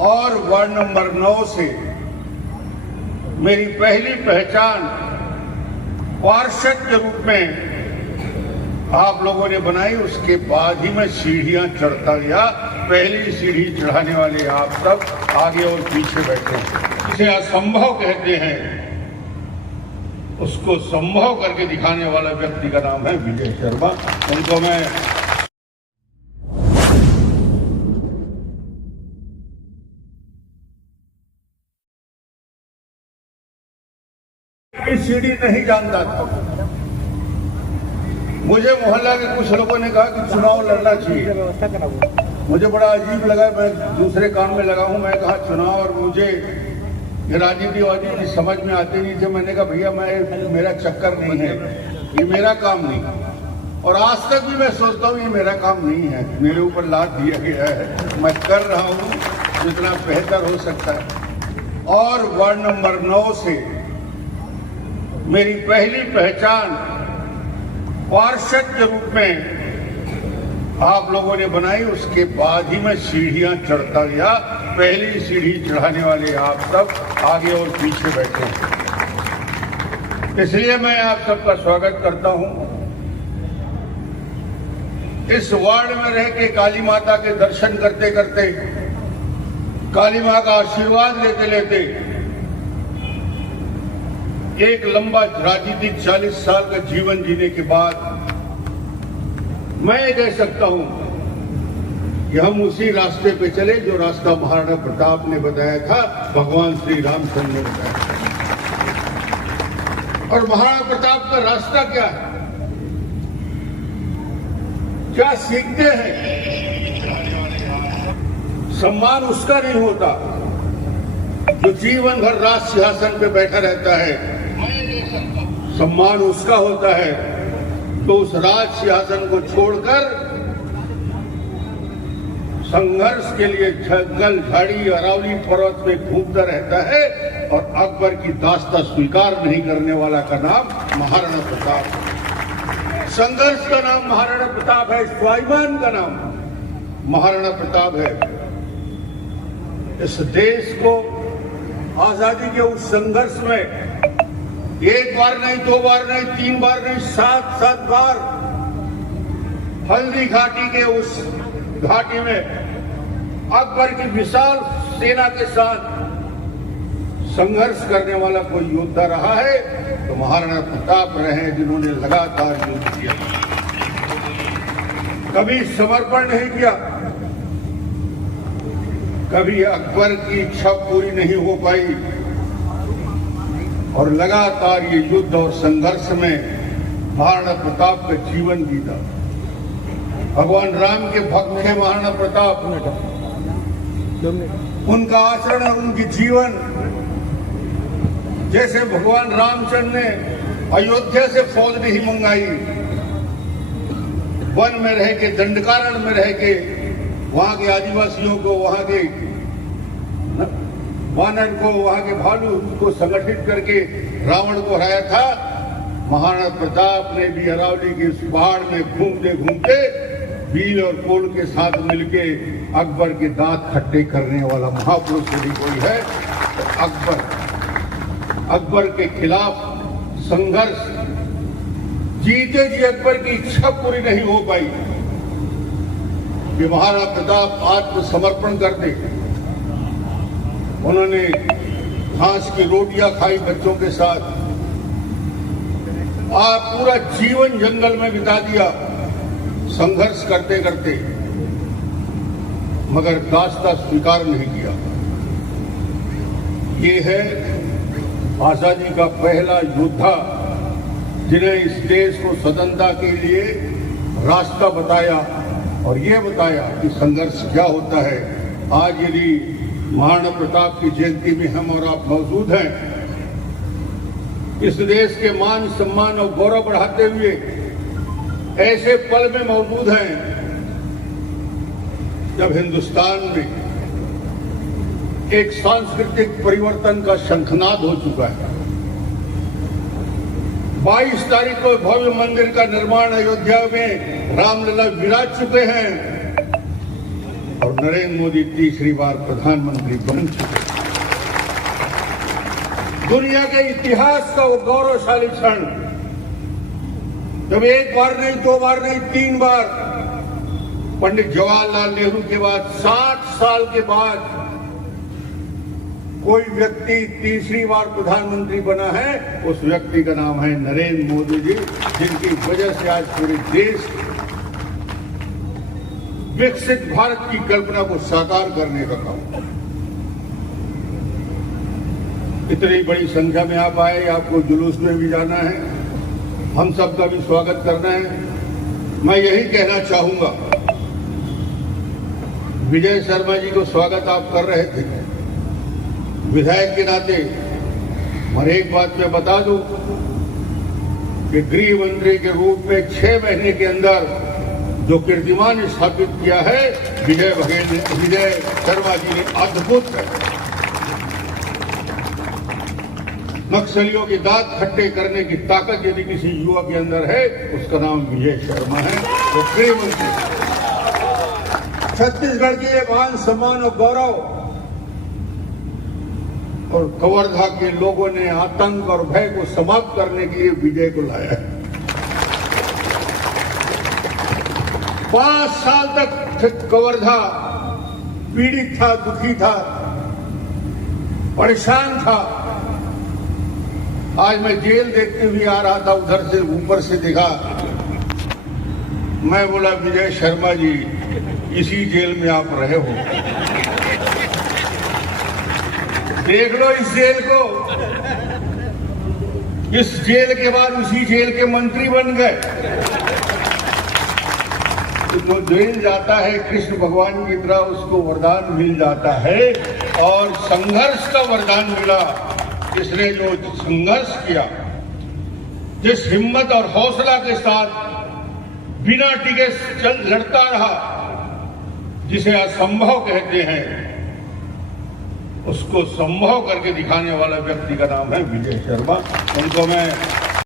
और ward number 9 से मेरी पहली पहचान पार्षद के रूप में आप लोगों ने बनाई। उसके बाद ही मैं सीढ़ियां चढ़ता गया। पहली सीढ़ी चढ़ाने वाले आप सब आगे और पीछे बैठे हैं। इसे असंभव कहते हैं, उसको संभव करके दिखाने वाला व्यक्ति का नाम है विजय शर्मा। उनको मैं सीढ़ी नहीं जानता था। मुझे मोहल्ला के कुछ लोगों ने कहा कि चुनाव लड़ना चाहिए। मुझे बड़ा अजीब लगा। मैं दूसरे काम में लगा हूं। मैं कहा चुनाव, और मुझे ये राजनीति वादी समझ में आती नहीं थी। मैंने कहा भैया मेरा चक्कर नहीं है, ये मेरा काम नहीं। और आज तक भी मैं सोचता हूँ ये मेरा काम नहीं है, मेरे ऊपर लाद दिया गया है। मैं कर रहा हूँ जितना बेहतर हो सकता है। और वार्ड नंबर 9 से मेरी पहली पहचान पार्षद के रूप में आप लोगों ने बनाई। उसके बाद ही मैं सीढ़ियां चढ़ता गया। पहली सीढ़ी चढ़ाने वाले आप सब आगे और पीछे बैठे हैं। इसलिए मैं आप सबका स्वागत करता हूं। इस वार्ड में रह के काली माता के दर्शन करते करते, काली मां का आशीर्वाद लेते लेते एक लंबा राजनीतिक 40 साल का जीवन जीने के बाद मैं ये कह सकता हूं कि हम उसी रास्ते पे चले जो रास्ता महाराणा प्रताप ने बताया था, भगवान श्री रामचंद्र ने बताया। और महाराणा प्रताप का रास्ता क्या है, क्या सीखते हैं? सम्मान उसका नहीं होता जो जीवन भर राज सिंहासन पे बैठा रहता है। सम्मान उसका होता है तो उस राज सिंहासन को छोड़कर संघर्ष के लिए जंगल, झाड़ी, अरावली पर्वत में घूमता रहता है। और अकबर की दास्ता स्वीकार नहीं करने वाला का नाम महाराणा प्रताप है। संघर्ष का नाम महाराणा प्रताप है। स्वाभिमान का नाम महाराणा प्रताप है। इस देश को आजादी के उस संघर्ष में एक बार नहीं, 2 बार नहीं, 3 बार नहीं, 7 बार हल्दी घाटी के उस घाटी में अकबर की विशाल सेना के साथ संघर्ष करने वाला कोई योद्धा रहा है तो महाराणा प्रताप रहे हैं, जिन्होंने लगातार युद्ध किया, कभी समर्पण नहीं किया। कभी अकबर की इच्छा पूरी नहीं हो पाई और लगातार ये युद्ध और संघर्ष में महाराणा प्रताप का जीवन बीता। भगवान राम के भक्त थे महाराणा प्रताप। उनका आचरण और उनकी जीवन, जैसे भगवान रामचंद्र ने अयोध्या से फौज नहीं मंगाई, वन में रह के, दंडकारण्य में रह के वहां के आदिवासियों को, वहां के वानर को, वहां के भालू को संगठित करके रावण को हराया था। महाराणा प्रताप ने भी अरावली के इस पहाड़ में घूमते घूमते भील और कोल के साथ मिलके अकबर के दांत खट्टे करने वाला महापुरुष यदि कोई है तो अकबर के खिलाफ संघर्ष, जीते जी अकबर की इच्छा पूरी नहीं हो पाई कि महाराणा प्रताप आत्मसमर्पण कर दे। उन्होंने घास की रोटियां खाई बच्चों के साथ। आप पूरा जीवन जंगल में बिता दिया संघर्ष करते करते, मगर दास्ता स्वीकार नहीं किया। ये है आजादी का पहला योद्धा जिन्हें इस देश को स्वतंत्रता के लिए रास्ता बताया और ये बताया कि संघर्ष क्या होता है। आज यदि महाराणा प्रताप की जयंती में हम और आप मौजूद हैं, इस देश के मान, सम्मान और गौरव बढ़ाते हुए ऐसे पल में मौजूद हैं जब हिंदुस्तान में एक सांस्कृतिक परिवर्तन का शंखनाद हो चुका है। 22 तारीख को भव्य मंदिर का निर्माण अयोध्या में रामलला विराज चुके हैं। और नरेंद्र मोदी तीसरी बार प्रधानमंत्री बन चुके। दुनिया के इतिहास का वो गौरवशाली क्षण, जब एक बार नहीं, दो बार नहीं, तीन बार पंडित जवाहरलाल नेहरू के बाद 60 साल के बाद कोई व्यक्ति तीसरी बार प्रधानमंत्री बना है, उस व्यक्ति का नाम है नरेंद्र मोदी जी, जिनकी वजह से आज पूरे देश विकसित भारत की कल्पना को साकार करने का काम। इतनी बड़ी संख्या में आप आए, आपको जुलूस में भी जाना है, हम सबका भी स्वागत करना है। मैं यही कहना चाहूंगा, विजय शर्मा जी को स्वागत आप कर रहे थे विधायक के नाते, और एक बात मैं बता दूं कि गृह मंत्री के रूप में 6 महीने के अंदर जो कीर्तिमान स्थापित किया है विजय शर्मा जी ने, अद्भुत है। नक्सलियों के दांत खट्टे करने की ताकत यदि किसी युवा के अंदर है, उसका नाम विजय शर्मा है, वो गृह मंत्री। छत्तीसगढ़ की ये मान सम्मान और गौरव, और कवर्धा के लोगों ने आतंक और भय को समाप्त करने के लिए विजय को लाया है। 5 साल तक कवर्धा पीड़ित था, दुखी था, परेशान था। आज मैं जेल देखते हुए आ रहा था, उधर से ऊपर से देखा, मैं बोला विजय शर्मा जी इसी जेल में आप रहे हो, देख लो इस जेल को। इस जेल के बाद उसी जेल के मंत्री बन गए। जो जेल जाता है कृष्ण भगवान की तरह उसको वरदान मिल जाता है, और संघर्ष का वरदान मिला। इसने जो संघर्ष किया, जिस हिम्मत और हौसला के साथ बिना टिके लड़ता रहा, जिसे असंभव कहते हैं, उसको संभव करके दिखाने वाला व्यक्ति का नाम है विजय शर्मा। उनको मैं